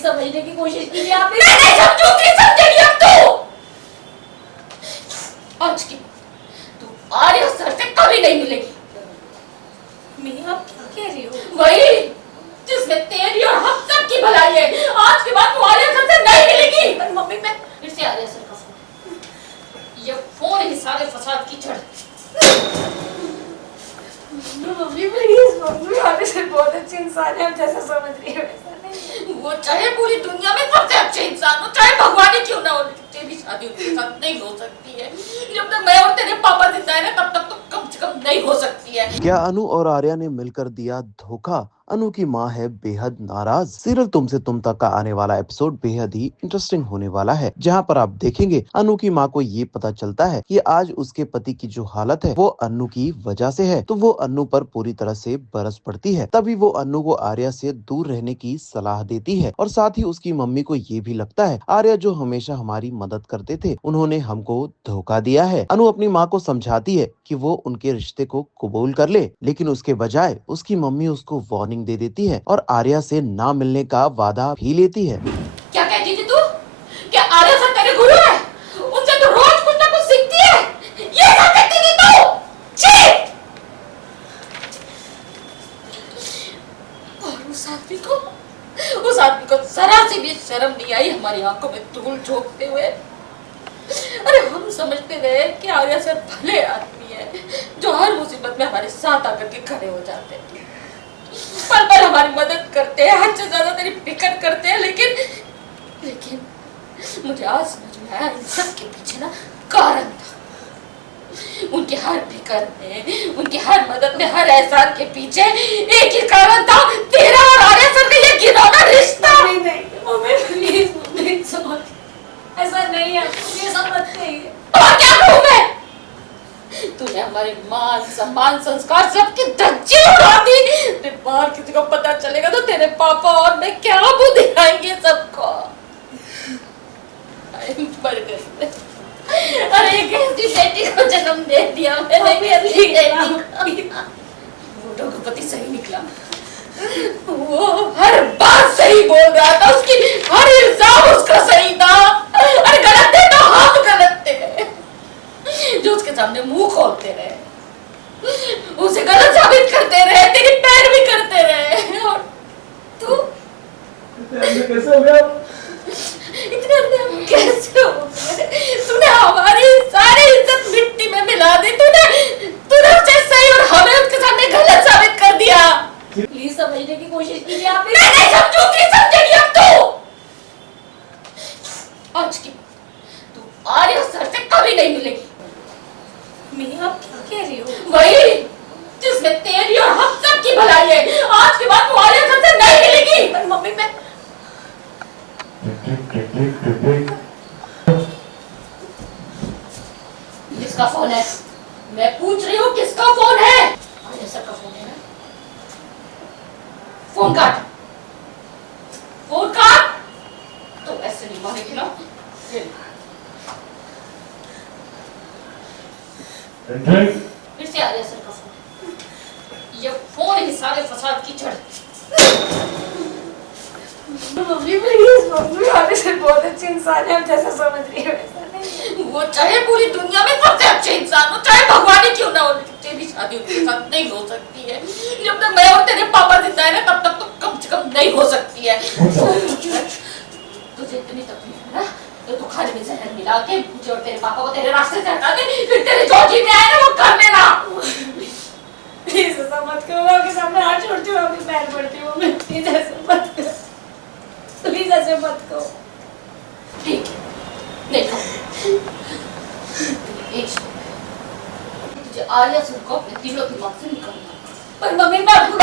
Please समझने की कोशिश कीजिए आप। मैं नहीं समझूंगी, समझेगी अब तू। आज की तू आर्या सर से कभी नहीं मिलेगी। मियां आप क्या कह रही हो? वही जिसमें तेरी और हम सब की भलाई है। आज के बाद तू आर्या सर से नहीं मिलेगी। पर मम्मी मैं फिर से आर्या सर का फोन, ये फोन ही सारे फसाद की जड़। Mummy please, mummy Arya sir बहुत अच्छे इंसान है, आप जैसा समझ रही हो वैसा नहीं। वो चाहे पूरी दुनिया में सबसे अच्छे इंसान हो, चाहे भगवान ही क्यों ना हो, तेरी शादी उनके साथ नहीं हो सकती है। जब तक मैं और तेरे पापा जिंदा है ना, तब तक तो कम से कम नहीं हो सकती है। क्या अनु और आर्या ने मिलकर दिया धोखा? अनु की मां है बेहद नाराज। सीरियल तुमसे तुम तक का आने वाला एपिसोड बेहद ही इंटरेस्टिंग होने वाला है, जहां पर आप देखेंगे अनु की मां को ये पता चलता है कि आज उसके पति की जो हालत है वो अनु की वजह से है, तो वो अनु पर पूरी तरह से बरस पड़ती है। तभी वो अनु को आर्या से दूर रहने की सलाह देती है और साथ ही उसकी मम्मी को ये भी लगता है आर्या जो हमेशा हमारी मदद करते थे, उन्होंने हमको धोखा दिया है। अनु अपनी माँ को समझाती है कि वो उनके रिश्ते को कबूल कर ले, लेकिन उसके बजाय उसकी मम्मी उसको वार्निंग दे देती है और आर्या से ना मिलने का वादा भी लेती है। क्या कहती थी तू? क्या आर्या सर तेरे गुरु है? उनसे तो रोज कुछ ना कुछ सीखती है। ये सब कहती थी तू? छी! और उस आदमी को जरा सी भी शर्म नहीं आई हमारी आंखों में धूल झोंकते हुए। अरे हम समझते थे कि आर्या सर भले आदमी है जो हर मुसीबत में हमारे साथ आकर के खड़े हो जाते हैं, पल पल हमारी मदद करते हैं, हद से ज्यादा तेरी फिक्र करते हैं। लेकिन मुझे आज समझ में आया इन सब के पीछे ना कारण था। उनके हर फिक्र में, उनकी हर मदद में, हर एहसान के पीछे एक ही कारण था, तेरा और आर्या सर का ये घिनौना रिश्ता। नहीं मम्मी प्लीज, मम्मी समझ, ऐसा नहीं है, ये सब मत कहिए। और क्या कहूँ मैं? तूने हमारे मान सम्मान संस्कार सबकी धज्जी उड़ा दी। तेरे बाहर किसी को पता चलेगा तो तेरे पापा और मैं क्या मुंह दिखाएंगे सबको। मर गई। अरे कैसी बेटी को जन्म दे दिया मैंने, कैसी बेटी को। वो रघुपति सही निकला, वो हर बात सही बोल रहा था, उसकी हर इल्जाम उसका सही था। अरे गलत थे तो हम गलत थे जो उसके सामने मुंह खोलते रहे, उसे गलत साबित करते रहे, तेरी पैरवी करते रहे। और तू कैसे हो गया? इतने अंदर हम कैसे हो गए? तूने हमारी सारी इज्जत मिट्टी में मिला दी। तूने उसे सही और हमें उसके सामने गलत साबित कर दिया। प्लीज समझने की कोशिश कीजिए आप। मैं नहीं समझूंगी, समझेगी अब तू। आज की तू आर्या सर से कभी नहीं मिलेगी। मियां आप क्या कह रही हो? वही जिसमें तेरी और हम सब की भलाई है। आज के बाद तू आर्या सर से नहीं मिलेगी। पर मम्मी मैं किसका फोन है? मैं पूछ रही हूँ किसका फोन है? आर्या सर का फोन है ना? फोन काट, फोन काट। तो ऐसे नहीं मारेगी ना? फिर से आर्या सर का फोन, ये फोन ही सारे फसाद की जड़। Mummy please, mummy Arya sir बहुत अच्छे इंसान है, आप जैसा समझ रही हो वैसा नहीं। वो चाहे पूरी दुनिया में सबसे अच्छे इंसान हो, चाहे भगवान ही क्यों ना हो, तेरी शादी उनके साथ नहीं हो सकती है। जब तक मैं और तेरे पापा जिंदा है ना, तब तक तो कम से कम नहीं हो सकती है। तुझे इतनी तकलीफ है ना, तो तू खाने में जहर मिला के मुझे और तेरे पापा को तेरे रास्ते से हटा दे, फिर तेरे जो जी में आए ना वो कर लेना। प्लीज ऐसा मत करो, मैं आपके सामने हाथ जोड़ती हूँ, आपके पैर पड़ती हूँ, मैं प्लीज ऐसे मत करो, प्लीज ऐसे मत करो। ठीक है, देखो तुझे आर्या सर को अपने दिलो दिमाग से निकालना। पर मम्मी मैं आपको